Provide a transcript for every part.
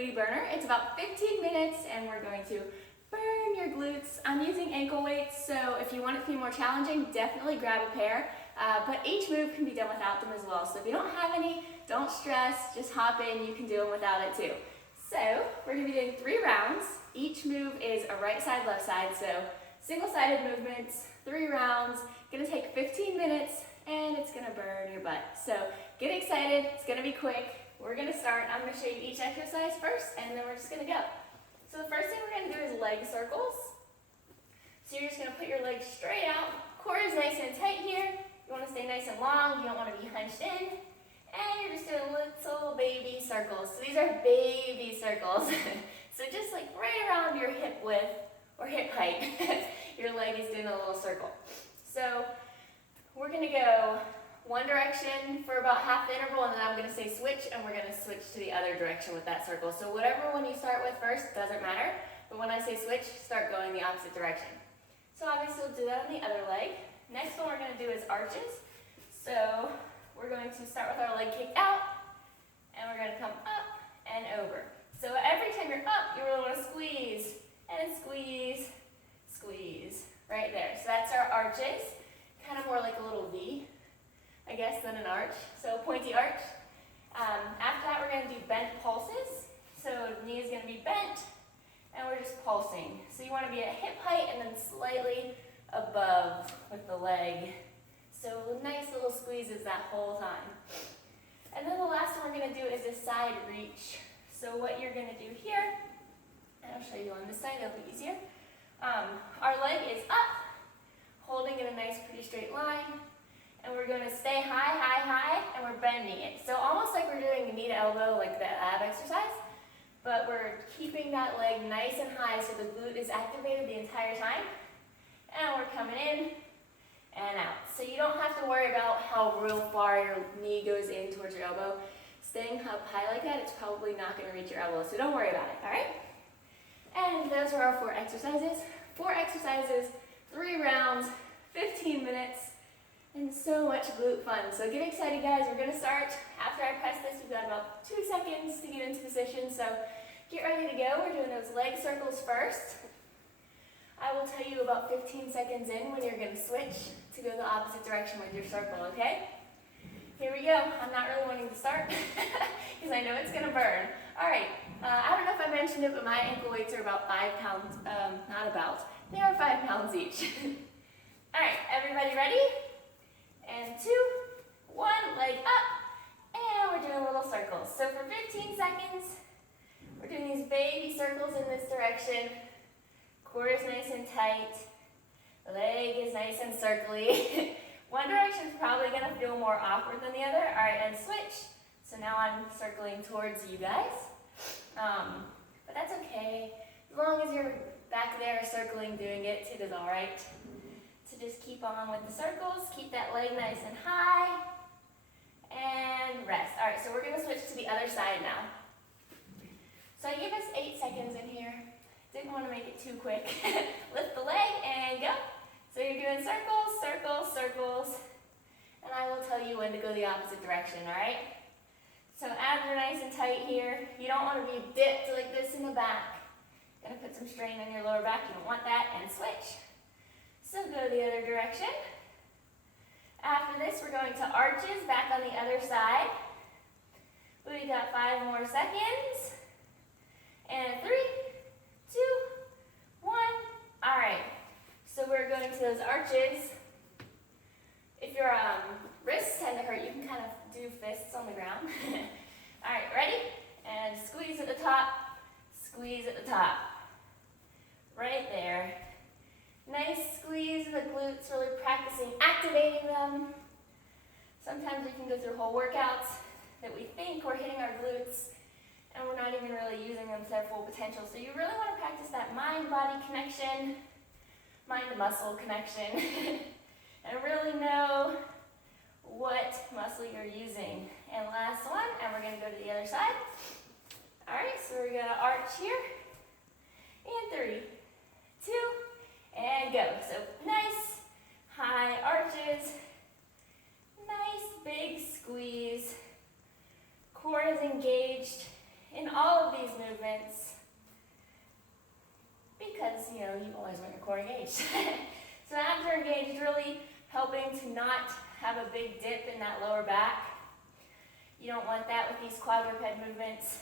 booty burner. It's about 15 minutes and we're going to burn your glutes. I'm using ankle weights, so if you want it to be more challenging, definitely grab a pair. But each move can be done without them as well. So if you don't have any, don't stress, just hop in, you can do them without it too. So we're gonna be doing 3 rounds. Each move is a right side, left side, so single-sided movements, 3 rounds. Gonna take 15 minutes and it's gonna burn your butt. So get excited, it's gonna be quick. We're gonna start, I'm gonna show you each exercise first and then we're just gonna go. So the first thing we're gonna do is leg circles. So you're just gonna put your legs straight out, core is nice and tight here. You wanna stay nice and long, you don't wanna be hunched in. And you're just doing little baby circles. So these are baby circles. So just like right around your hip width or hip height, your leg is doing a little circle. So we're gonna go one direction for about half the interval and then I'm gonna say switch and we're gonna switch to the other direction with that circle. So whatever one you start with first, doesn't matter. But when I say switch, start going the opposite direction. So obviously we'll do that on the other leg. Next one we're gonna do is arches. So we're going to start with our leg kicked out, and we're going to come up and over. So every time you're up, you really want to squeeze, and squeeze, squeeze, right there. So that's our arches, kind of more like a little V, I guess, than an arch. So pointy arch. After that, we're going to do bent pulses. So the knee is going to be bent, and we're just pulsing. So you want to be at hip height and then slightly above with the leg. So nice little squeezes that whole time. And then the last one we're going to do is a side reach. So what you're going to do here, and I'll show you on this side, it'll be easier. Our leg is up, holding in a nice pretty straight line. And we're going to stay high, high, high, and we're bending it. So almost like we're doing a knee to elbow, like the ab exercise. But we're keeping that leg nice and high so the glute is activated the entire time. And we're coming in and out. So you don't have to worry about how real far your knee goes in towards your elbow. Staying up high like that, it's probably not going to reach your elbow, so don't worry about it, all right? And those are our 4 exercises. 4 exercises, 3 rounds, 15 minutes, and so much glute fun. So get excited, guys. We're going to start. After I press this, we've got about 2 seconds to get into position, so get ready to go. We're doing those leg circles first. I will tell you about 15 seconds in when you're going to switch to go the opposite direction with your circle, okay? Here we go. I'm not really wanting to start because I know it's going to burn. All right, I don't know if I mentioned it, but my ankle weights are about 5 pounds, not about, they are 5 pounds each. All right, everybody ready? And 2, 1, leg up, and we're doing little circles. So for 15 seconds, we're doing these baby circles in this direction. Core is nice and tight, leg is nice and circly. One direction is probably going to feel more awkward than the other. All right, and switch. So now I'm circling towards you guys. But that's okay. As long as you're back there circling, doing it, it is all right. So just keep on with the circles. Keep that leg nice and high. And rest. All right, so we're going to switch to the other side now. So I gave us 8 seconds in here. Didn't want to make it too quick. Lift the leg and go. So you're doing circles, circles, circles. And I will tell you when to go the opposite direction, all right? So abs are nice and tight here. You don't want to be dipped like this in the back. Gonna put some strain on your lower back. You don't want that. And switch. So go the other direction. After this, we're going to arches back on the other side. We got 5 more seconds. And 3, 2, 1. All right. So we're going to those arches. If your wrists tend to hurt, you can kind of do fists on the ground. All right, ready? And squeeze at the top. Squeeze at the top. Right there. Nice squeeze in the glutes, really practicing activating them. Sometimes we can go through whole workouts that we think we're hitting our glutes, and we're not even really using them to their full potential. So you really want to practice that mind-body connection, mind-muscle connection, and really know what muscle you're using. And last one, and we're going to go to the other side. All right, so we're going to arch here. And 3, 2, and go. So nice high arches, nice big squeeze. Core is engaged in all of these movements, because, you know, you always want your core engaged. So abs are engaged, really helping to not have a big dip in that lower back. You don't want that with these quadruped movements.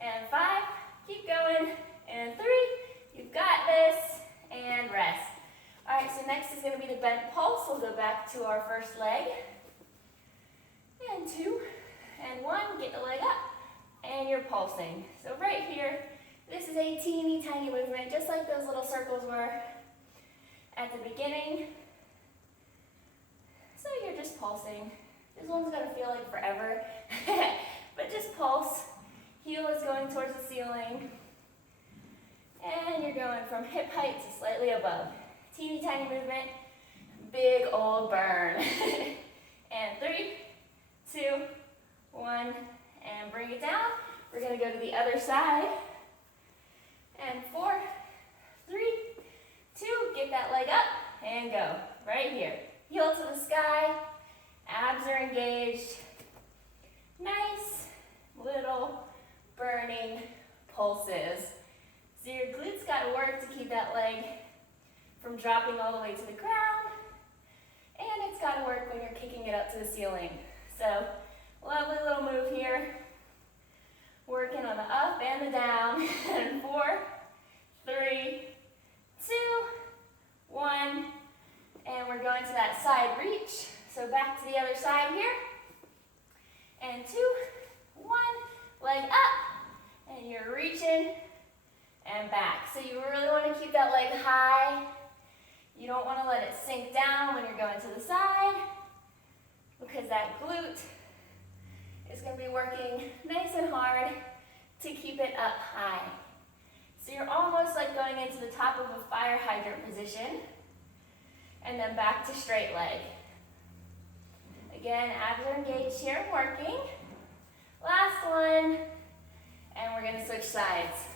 And 5, keep going. And 3, you've got this, and rest. All right, so next is going to be the bent pulse. We'll go back to our first leg. And 2, and 1, get the leg up, and you're pulsing. So right here, this is a teeny tiny movement, just like those little circles were at the beginning. So you're just pulsing. This one's going to feel like forever, but just pulse. Heel is going towards the ceiling. And you're going from hip height to slightly above. Teeny tiny movement, big old burn. And 3, 2, 1, and bring it down. We're going to go to the other side. And 4, 3, 2, get that leg up, and go. Right here. Heel to the sky, abs are engaged. Nice little burning pulses. So your glutes got to work to keep that leg from dropping all the way to the ground, and it's got to work when you're kicking it up to the ceiling. So, lovely little move here. Working on the up and the down. And 4, 3, 2, 1, and we're going to that side reach. So back to the other side here. And 2, 1, leg up, and you're reaching and back. So you really want to keep that leg high. You don't want to let it sink down when you're going to the side, because that glute is going to be working nice and hard to keep it up high. So you're almost like going into the top of a fire hydrant position, and then back to straight leg. Again, abs are engaged here, working. Last one, and we're going to switch sides.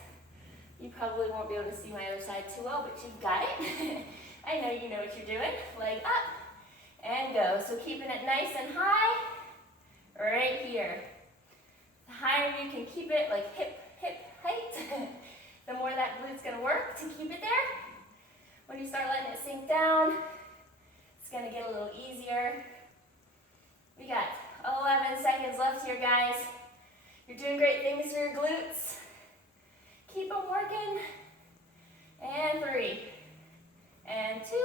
You probably won't be able to see my other side too well, but you've got it. I know you know what you're doing. Leg up, and go. So keeping it nice and high, right here. The higher you can keep it, like hip height, the more that glute's going to work to keep it there. When you start letting it sink down, it's going to get a little easier. We got 11 seconds left here, guys. You're doing great things for your glutes. Keep them working. And 3, and 2,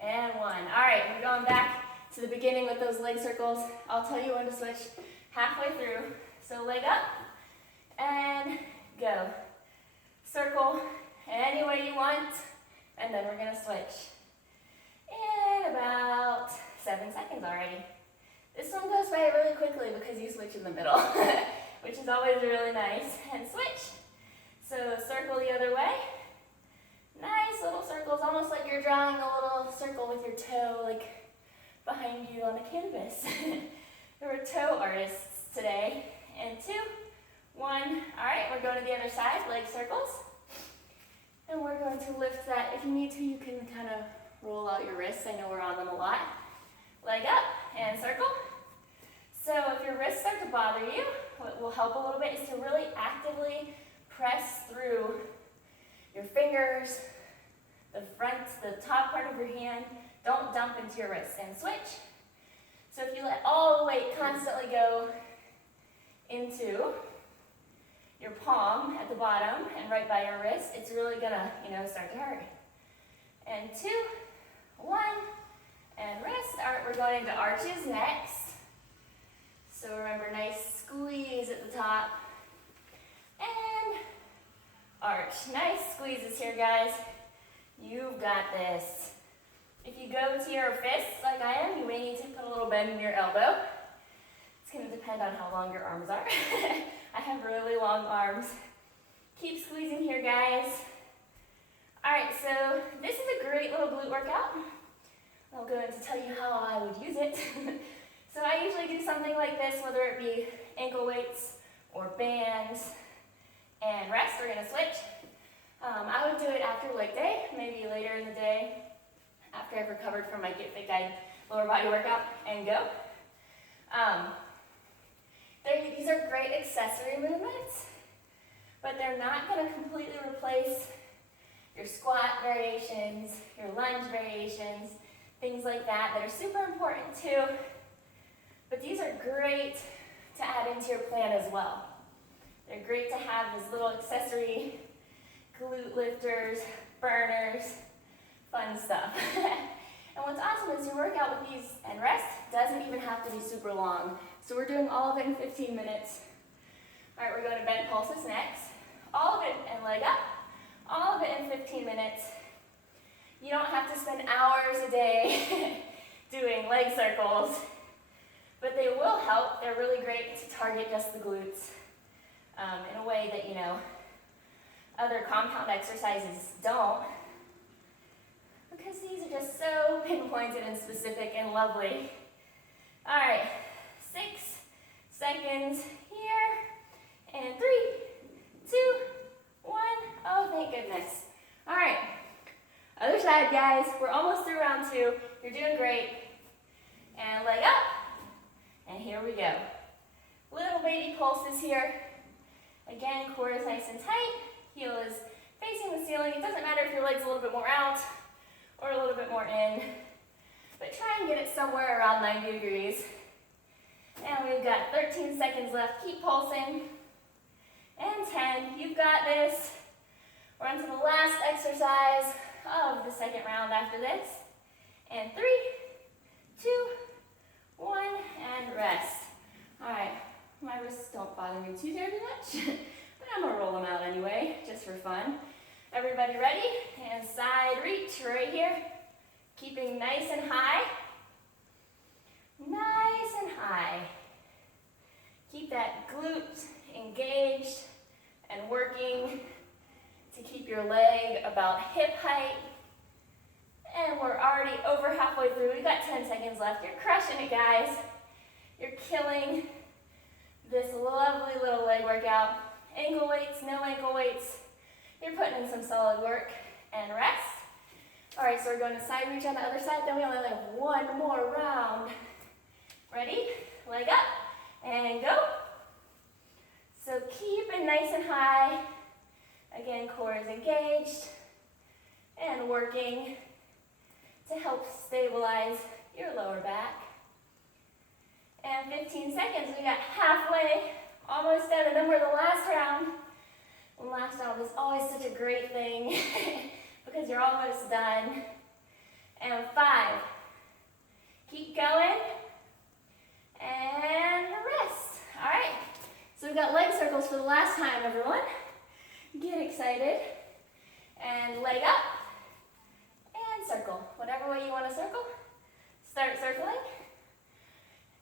and 1. All right, we're going back to the beginning with those leg circles. I'll tell you when to switch halfway through. So leg up, and go. Circle any way you want, and then we're going to switch. In about 7 seconds already. This one goes by really quickly because you switch in the middle, which is always really nice. And switch. So circle the other way. Nice little circles, almost like you're drawing a little circle with your toe, like behind you on the canvas. There were toe artists today. And 2, 1. All right, we're going to the other side, leg circles. And we're going to lift that. If you need to, you can kind of roll out your wrists. I know we're on them a lot. Leg up and circle. So if your wrists start to bother you, what will help a little bit is to really actively press through your fingers, the front, the top part of your hand. Don't dump into your wrists, and switch. So if you let all the weight constantly go into your palm at the bottom and right by your wrist, it's really gonna, start to hurt. And 2, 1, and rest. All right, we're going into arches next. So remember, nice squeeze at the top. And arch. Nice squeezes here, guys. You've got this. If you go to your fists like I am, you may need to put a little bend in your elbow. It's going to depend on how long your arms are. I have really long arms. Keep squeezing here, guys. All right, so this is a great little glute workout. I'll go in to tell you how I would use it. So I usually do something like this, whether it be ankle weights or bands, and rest. We're going to switch. I would do it after leg day, maybe later in the day, after I've recovered from my Get Fit Guide lower body workout, and go. These are great great accessory movements, but they're not going to completely replace your squat variations, your lunge variations, things like that that are super important too. But these are great to add into your plan as well. They're great to have as little accessory glute lifters, burners, fun stuff. And what's awesome is your workout with these and rest doesn't even have to be super long. So we're doing all of it in 15 minutes. All right, we're going to bent pulses next. All of it and leg up. All of it in 15 minutes. You don't have to spend hours a day doing leg circles, but they will help. They're really great to target just the glutes in a way that, you know, other compound exercises don't, because these are just so pinpointed and specific and lovely. All right, 6 seconds here, and 3, 2, 1. Oh, thank goodness. All right, other side, guys. We're almost through round 2. You're doing great. And leg up, and here we go. Little baby pulses here. Again, core is nice and tight. Heel is facing the ceiling. It doesn't matter if your leg's a little bit more out or a little bit more in, but try and get it somewhere around 90 degrees. And we've got 13 seconds left. Keep pulsing. And 10. You've got this. We're on to the last exercise of the second round after this. And 3, 2, 1, and rest. All right, my wrists don't bother me too terribly much, but I'm gonna roll them out anyway, just for fun. Everybody ready? And side reach right here. Keeping nice and high. Nice and high. Keep that glute engaged and working to keep your leg about hip height. And we're already over halfway through. We've got 10 seconds left. You're crushing it, guys. You're killing this lovely little leg workout. Ankle weights, no ankle weights. You're putting in some solid work. And rest. All right, so we're going to side reach on the other side. Then we only have one more round. Ready? Leg up and go. So keep it nice and high. Again, core is engaged and working to help stabilize your lower back. And 15 seconds, we got halfway, almost done, and then we're the last round. And last round is always such a great thing because you're almost done. And 5, keep going, and rest. All right, so we've got leg circles for the last time, everyone. Get excited, and leg up, and circle. Whatever way you want to circle, start circling.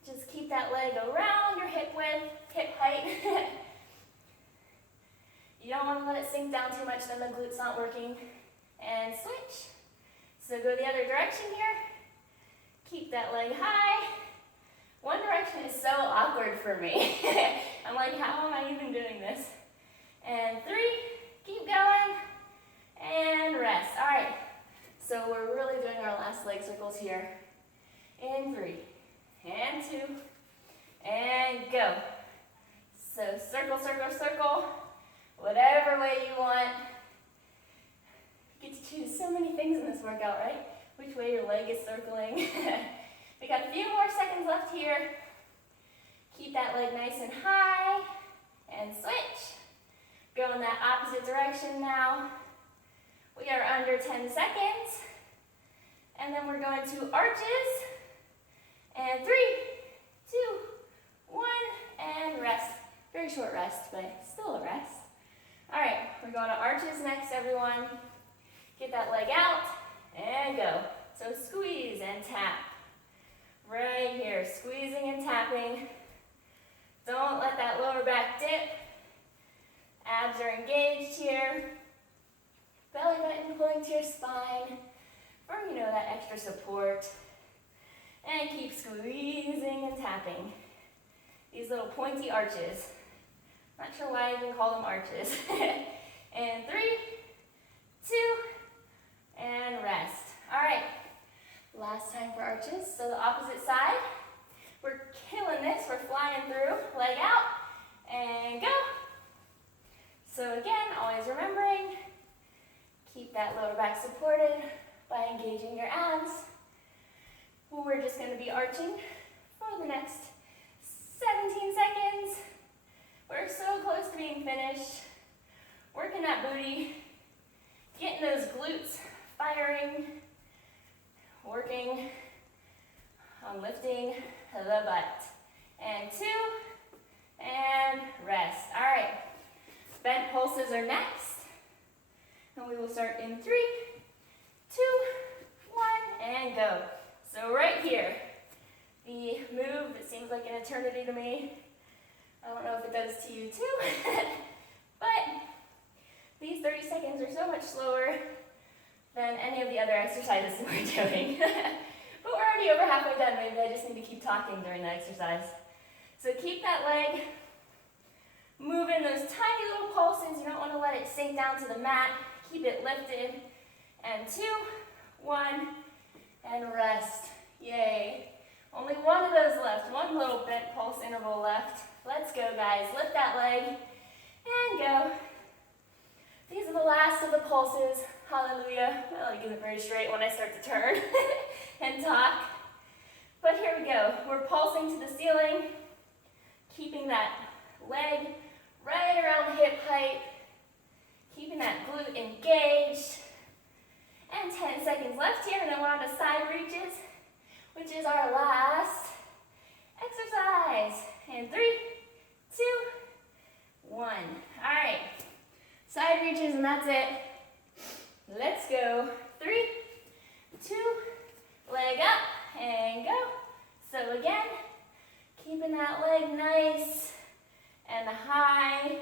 Just keep that leg around your hip width, hip height. You don't want to let it sink down too much, then the glute's not working. And switch. So go the other direction here. Keep that leg high. One direction is so awkward for me. I'm like, how am I even doing this? And 3, keep going, and rest. All right, so we're really doing our last leg circles here. In 3, and 2, and go. So circle, circle, circle, whatever way you want. You get to choose so many things in this workout, right? Which way your leg is circling. We got a few more seconds left here. Keep that leg nice and high, and switch. Go in that opposite direction now. We are under 10 seconds. And then we're going to arches. And 3, 2, 1, and rest. Very short rest, but still a rest. All right, we're going to arches next, everyone. Get that leg out, and go. So squeeze and tap. Right here, squeezing and tapping. Don't let that lower back dip. Abs are engaged here. Belly button pulling to your spine for, that extra support. And keep squeezing and tapping. These little pointy arches. Not sure why I even call them arches. And 3, 2, and rest. All right, last time for arches. So the opposite side. We're killing this. We're flying through. Leg out. And back supported by engaging your abs. We're just going to be arching for the next 17 seconds. We're so close to being finished. Working that booty, getting those glutes firing, working on lifting the butt. And 2, and rest. All right, bent pulses are next. And we will start in 3, 2, 1, and go. So right here, the move that seems like an eternity to me. I don't know if it does to you too, but these 30 seconds are so much slower than any of the other exercises we're doing. But we're already over halfway done. Maybe I just need to keep talking during the exercise. So keep that leg moving, those tiny little pulses. You don't want to let it sink down to the mat. Keep it lifted. And 2, 1, and rest. Yay. Only one of those left. One little bent pulse interval left. Let's go, guys. Lift that leg and go. These are the last of the pulses. Hallelujah. My leg isn't very straight when I start to turn and talk. But here we go. We're pulsing to the ceiling, keeping that leg right around hip height, keeping that glute engaged. And 10 seconds left here, and then we're on to side reaches, which is our last exercise. And 3, 2, 1. All right, side reaches, and that's it. Let's go. 3, 2, leg up, and go. So again, keeping that leg nice and high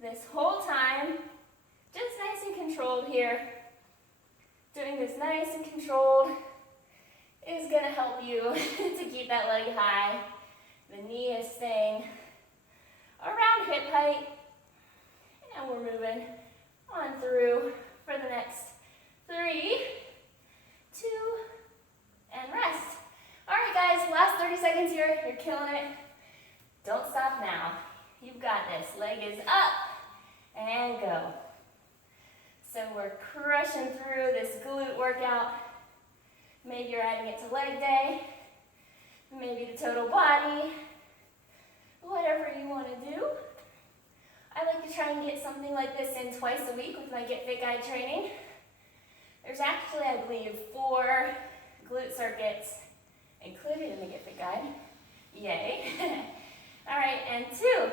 this whole time. Just nice and controlled here. Doing this nice and controlled is going to help you to keep that leg high. The knee is staying around hip height. And we're moving on through for the next 3, 2, and rest. All right, guys, last 30 seconds here. You're killing it. Don't stop now. You've got this. Leg is up and go. So we're crushing through this glute workout. Maybe you're adding it to leg day, maybe the total body, whatever you want to do. I like to try and get something like this in twice a week with my Get Fit Guide training. There's actually, I believe, 4 glute circuits included in the Get Fit Guide. Yay. All right, and 2,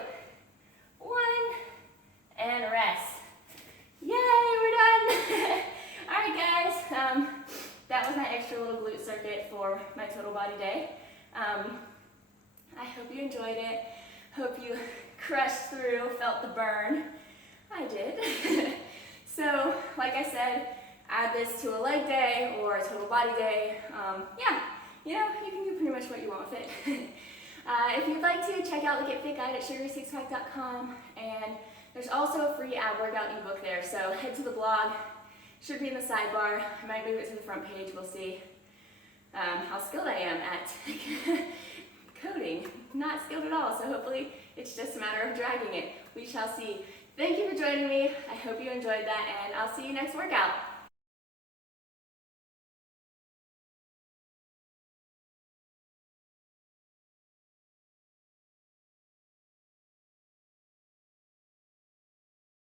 1, and rest. Yay, we're done. All right, guys, that was my extra little glute circuit for my total body day. I hope you enjoyed it. Hope you crushed through, felt the burn. I did. So, like I said, add this to a leg day or a total body day. Yeah, you know, you can do pretty much what you want with it. If you'd like to, check out the Get Fit Guide at sugarysixpack.com, and there's also a free ab workout ebook there, so head to the blog. Should be in the sidebar. I might move it to the front page. We'll see how skilled I am at coding. Not skilled at all, so hopefully it's just a matter of dragging it. We shall see. Thank you for joining me. I hope you enjoyed that, and I'll see you next workout.